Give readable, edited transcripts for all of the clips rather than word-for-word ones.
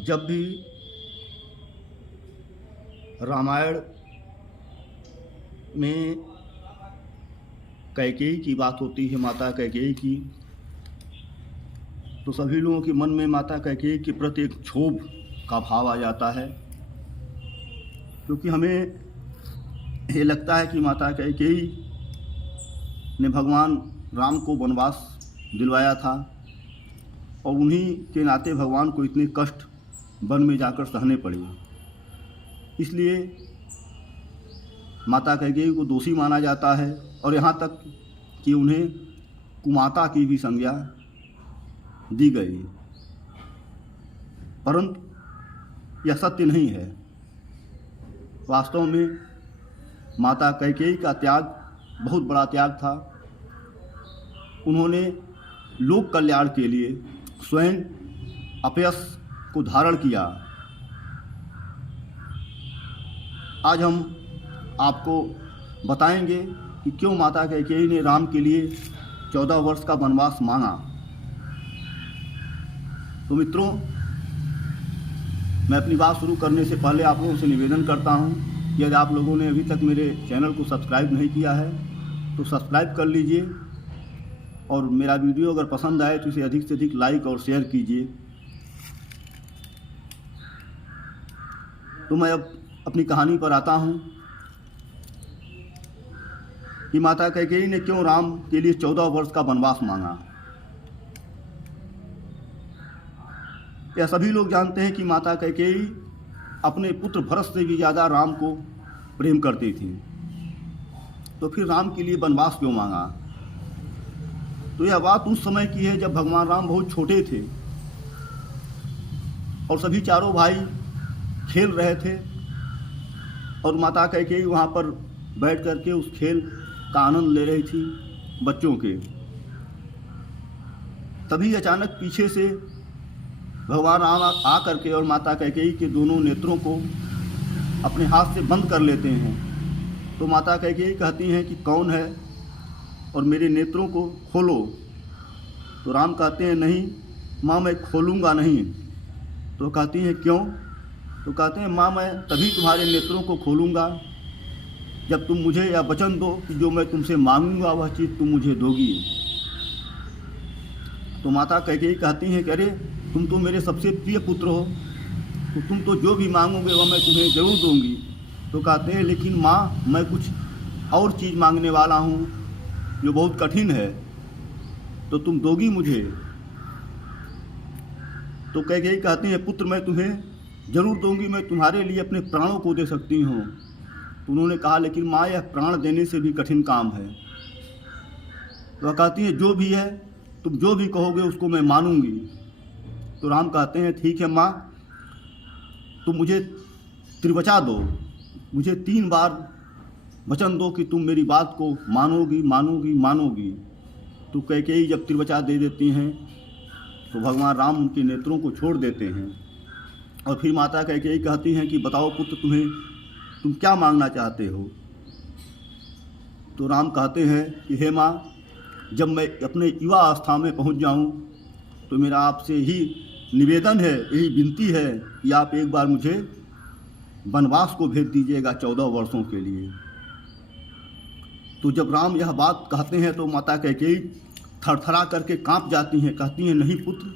जब भी रामायण में कैकेयी की बात होती है, माता कैकेयी की, तो सभी लोगों के मन में माता कैकेयी के प्रति एक क्षोभ का भाव आ जाता है, क्योंकि हमें ये लगता है कि माता कैकेयी ने भगवान राम को वनवास दिलवाया था और उन्हीं के नाते भगवान को इतने कष्ट वन में जाकर सहने पड़े। इसलिए माता कैकेयी को दोषी माना जाता है और यहाँ तक कि उन्हें कुमाता की भी संज्ञा दी गई, परंतु यह सत्य नहीं है। वास्तव में माता कैकेयी का त्याग बहुत बड़ा त्याग था। उन्होंने लोक कल्याण के लिए स्वयं अपयश को धारण किया। आज हम आपको बताएंगे कि क्यों माता कैकेयी ने राम के लिए 14 वर्ष का वनवास मांगा। तो मित्रों, मैं अपनी बात शुरू करने से पहले आप लोगों से निवेदन करता हूं कि यदि आप लोगों ने अभी तक मेरे चैनल को सब्सक्राइब नहीं किया है तो सब्सक्राइब कर लीजिए और मेरा वीडियो अगर पसंद आए तो इसे अधिक से अधिक लाइक और शेयर कीजिए। तो मैं अब अपनी कहानी पर आता हूं कि माता कैकेयी ने क्यों राम के लिए 14 वर्ष का वनवास मांगा। यह सभी लोग जानते हैं कि माता कैकेयी अपने पुत्र भरत से भी ज़्यादा राम को प्रेम करती थी, तो फिर राम के लिए वनवास क्यों मांगा। तो यह बात उस समय की है जब भगवान राम बहुत छोटे थे और सभी चारों भाई खेल रहे थे और माता कैकेयी वहाँ पर बैठ करके उस खेल का आनंद ले रही थी बच्चों के। तभी अचानक पीछे से भगवान राम आ करके और माता कैकेयी के दोनों नेत्रों को अपने हाथ से बंद कर लेते हैं। तो माता कैकेयी कहती हैं कि कौन है और मेरे नेत्रों को खोलो। तो राम कहते हैं नहीं माँ, मैं खोलूँगा नहीं। तो कहती हैं क्यों। तो कहते हैं माँ, मैं तभी तुम्हारे नेत्रों को खोलूँगा जब तुम मुझे यह वचन दो कि जो मैं तुमसे मांगूंगा वह चीज़ तुम मुझे दोगी। तो माता कैकेयी कहती हैं कि अरे तुम तो मेरे सबसे प्रिय पुत्र हो, तो तुम तो जो भी मांगोगे वह मैं तुम्हें ज़रूर दूंगी। तो कहते हैं लेकिन माँ, मैं कुछ और चीज़ मांगने वाला हूँ जो बहुत कठिन है, तो तुम दोगी मुझे। तो कैकेयी कहती हैं पुत्र, मैं तुम्हें ज़रूर दूंगी, मैं तुम्हारे लिए अपने प्राणों को दे सकती हूँ। तो उन्होंने कहा लेकिन माँ, यह प्राण देने से भी कठिन काम है। तो वह कहती है जो भी है, तुम जो भी कहोगे उसको मैं मानूंगी। तो राम कहते हैं ठीक है माँ, तुम मुझे त्रिवचा दो, मुझे 3 बार वचन दो कि तुम मेरी बात को मानोगी मानोगी मानोगी। तो कैकेयी जब त्रिवचा दे देती हैं तो भगवान राम उनके नेत्रों को छोड़ देते हैं और फिर माता कैकेयी कहती हैं कि बताओ पुत्र, तुम क्या मांगना चाहते हो। तो राम कहते हैं कि हे माँ, जब मैं अपने युवा अवस्था में पहुँच जाऊँ तो मेरा आपसे ही निवेदन है, यही विनती है कि आप एक बार मुझे वनवास को भेज दीजिएगा 14 वर्षों के लिए। तो जब राम यह बात कहते हैं तो माता कैकेयी थरथरा करके कांप जाती हैं, कहती हैं नहीं पुत्र,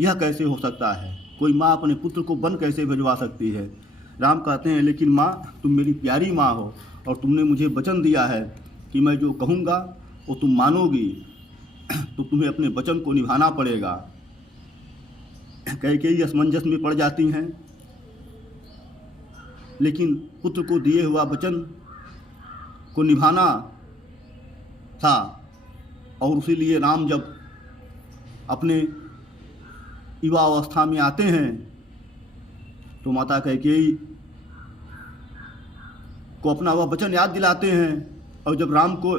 यह कैसे हो सकता है, कोई माँ अपने पुत्र को वन कैसे भिजवा सकती है। राम कहते हैं लेकिन माँ, तुम मेरी प्यारी माँ हो और तुमने मुझे वचन दिया है कि मैं जो कहूँगा वो तुम मानोगी, तो तुम्हें अपने वचन को निभाना पड़ेगा। कैकेयी असमंजस में पड़ जाती हैं, लेकिन पुत्र को दिए हुआ वचन को निभाना था और उसीलिए राम जब अपने युवा अवस्था में आते हैं तो माता कैकेयी को अपना वह वचन याद दिलाते हैं और जब राम को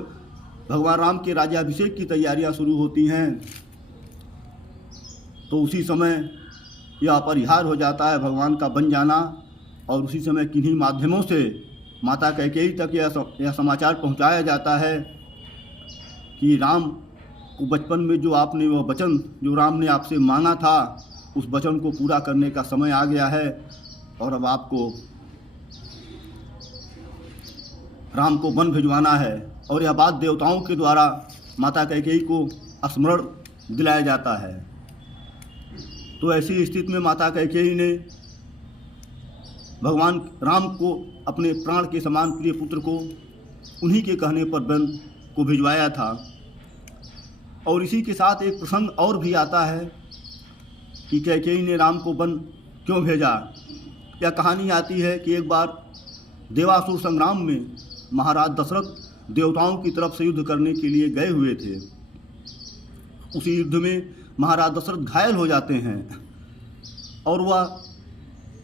भगवान राम के राज्याभिषेक की तैयारियां शुरू होती हैं तो उसी समय यह अपरिहार्य हो जाता है भगवान का बन जाना और उसी समय किन्हीं माध्यमों से माता कैकेयी तक यह समाचार पहुंचाया जाता है कि राम को बचपन में जो आपने वह वचन जो राम ने आपसे मांगा था उस वचन को पूरा करने का समय आ गया है और अब आपको राम को वन भिजवाना है। और यह बात देवताओं के द्वारा माता कैकेयी को स्मरण दिलाया जाता है। तो ऐसी स्थिति में माता कैकेयी ने भगवान राम को, अपने प्राण के समान प्रिय पुत्र को, उन्हीं के कहने पर वन को भिजवाया था। और इसी के साथ एक प्रसंग और भी आता है कि कैकेयी ने राम को वन क्यों भेजा। यह कहानी आती है कि एक बार देवासुर संग्राम में महाराज दशरथ देवताओं की तरफ से युद्ध करने के लिए गए हुए थे। उसी युद्ध में महाराज दशरथ घायल हो जाते हैं और वह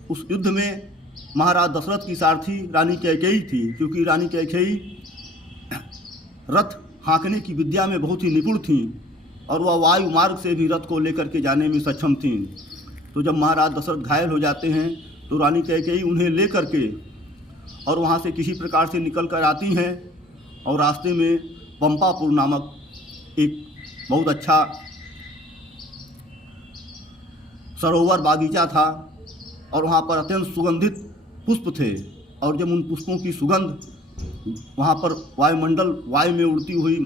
उस युद्ध में महाराज दशरथ की सारथी रानी कैकेयी थी, क्योंकि रानी कैकेयी रथ हाँकने की विद्या में बहुत ही निपुण थी और वह वायु मार्ग से भी रथ को लेकर के जाने में सक्षम थी। तो जब महाराज दशरथ घायल हो जाते हैं तो रानी कैकेयी उन्हें लेकर के और वहाँ से किसी प्रकार से निकल कर आती हैं और रास्ते में पंपापुर नामक एक बहुत अच्छा सरोवर बागीचा था और वहाँ पर अत्यंत सुगंधित पुष्प थे। और जब उन पुष्पों की सुगंध वहाँ पर वायु में उड़ती हुई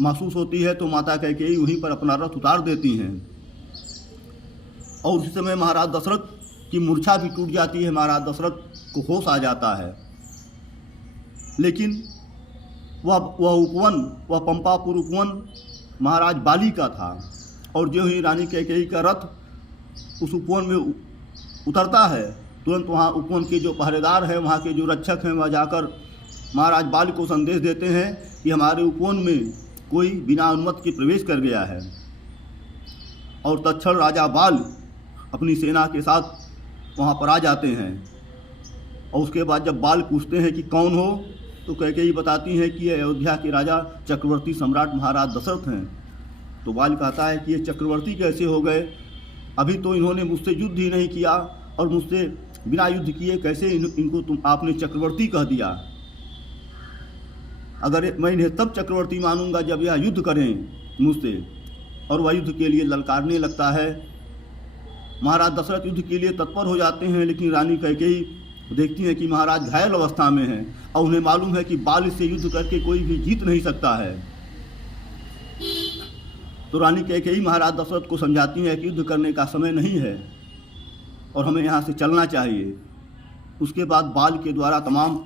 महसूस होती है तो माता कैकेयी वहीं पर अपना रथ उतार देती हैं। और उसी समय महाराज दशरथ की मूर्छा भी टूट जाती है, महाराज दशरथ को होश आ जाता है। लेकिन वह पंपापुर उपवन महाराज बाली का था और जो ही रानी कैकेयी का रथ उस उपवन में उतरता है, तुरंत वहाँ उपवन के जो पहरेदार हैं, वहाँ के जो रक्षक हैं, वह जाकर महाराज बाल को संदेश देते हैं कि हमारे उपवन में कोई बिना अनुमति के प्रवेश कर गया है। और तत्क्षण राजा बाल अपनी सेना के साथ वहाँ पर आ जाते हैं। और उसके बाद जब बाल पूछते हैं कि कौन हो, तो कैकेयी बताती हैं कि ये अयोध्या के राजा चक्रवर्ती सम्राट महाराज दशरथ हैं। तो बाल कहता है कि ये चक्रवर्ती कैसे हो गए, अभी तो इन्होंने मुझसे युद्ध ही नहीं किया और मुझसे बिना युद्ध किए कैसे इनको आपने चक्रवर्ती कह दिया। अगर मैं इन्हें तब चक्रवर्ती मानूंगा जब यह युद्ध करें मुझसे। और वह युद्ध के लिए ललकारने लगता है। महाराज दशरथ युद्ध के लिए तत्पर हो जाते हैं, लेकिन रानी कैकेयी देखती हैं कि महाराज घायल अवस्था में हैं और उन्हें मालूम है कि बाल से युद्ध करके कोई भी जीत नहीं सकता है। तो रानी कैकेयी महाराज दशरथ को समझाती हैं कि युद्ध करने का समय नहीं है और हमें यहाँ से चलना चाहिए। उसके बाद बाल के द्वारा तमाम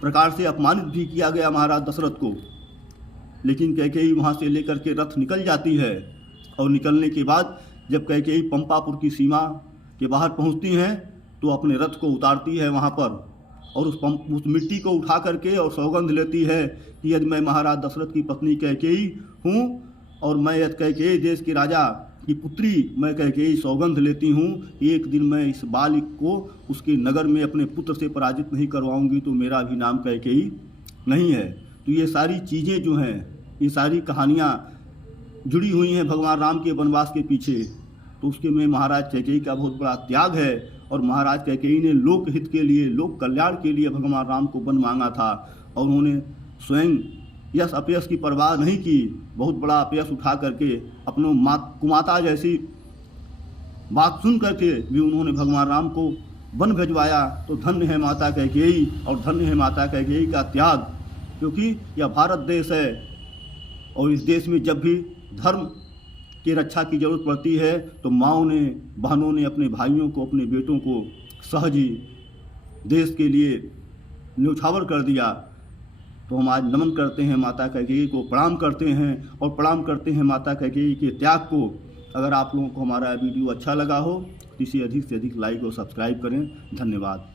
प्रकार से अपमानित भी किया गया महाराज दशरथ को, लेकिन कैकेयी वहाँ से लेकर के रथ निकल जाती है। और निकलने के बाद जब कैकेयी पंपापुर की सीमा के बाहर पहुँचती हैं तो अपने रथ को उतारती है वहाँ पर और उस मिट्टी को उठा करके और सौगंध लेती है कि यदि मैं महाराज दशरथ की पत्नी कैकेयी हूँ और मैं यदि कैकेयी देश के राजा की पुत्री मैं कैकेयी सौगंध लेती हूँ, एक दिन मैं इस बालिक को उसके नगर में अपने पुत्र से पराजित नहीं करवाऊंगी तो मेरा भी नाम कैकेयी नहीं है। तो ये सारी चीज़ें जो हैं, ये सारी कहानियाँ जुड़ी हुई हैं भगवान राम के वनवास के पीछे। तो उसके में महाराज कैकेयी का बहुत बड़ा त्याग है और महाराज कैकेयी ने लोक हित के लिए, लोक कल्याण के लिए भगवान राम को वन मांगा था और उन्होंने स्वयं यश अपयश की परवाह नहीं की। बहुत बड़ा अपयश उठा करके अपनों कुमाता जैसी बात सुन करके भी उन्होंने भगवान राम को वन भिजवाया। तो धन्य है माता कैकेयी और धन्य है माता कैकेयी का त्याग, क्योंकि यह भारत देश है और इस देश में जब भी धर्म की रक्षा की जरूरत पड़ती है तो माँओं ने, बहनों ने अपने भाइयों को, अपने बेटों को सहज ही देश के लिए न्यौछावर कर दिया। तो हम आज नमन करते हैं माता कैकेयी को, प्रणाम करते हैं और प्रणाम करते हैं माता कैकेयी के त्याग को। अगर आप लोगों को हमारा वीडियो अच्छा लगा हो तो इसे अधिक से अधिक लाइक और सब्सक्राइब करें। धन्यवाद।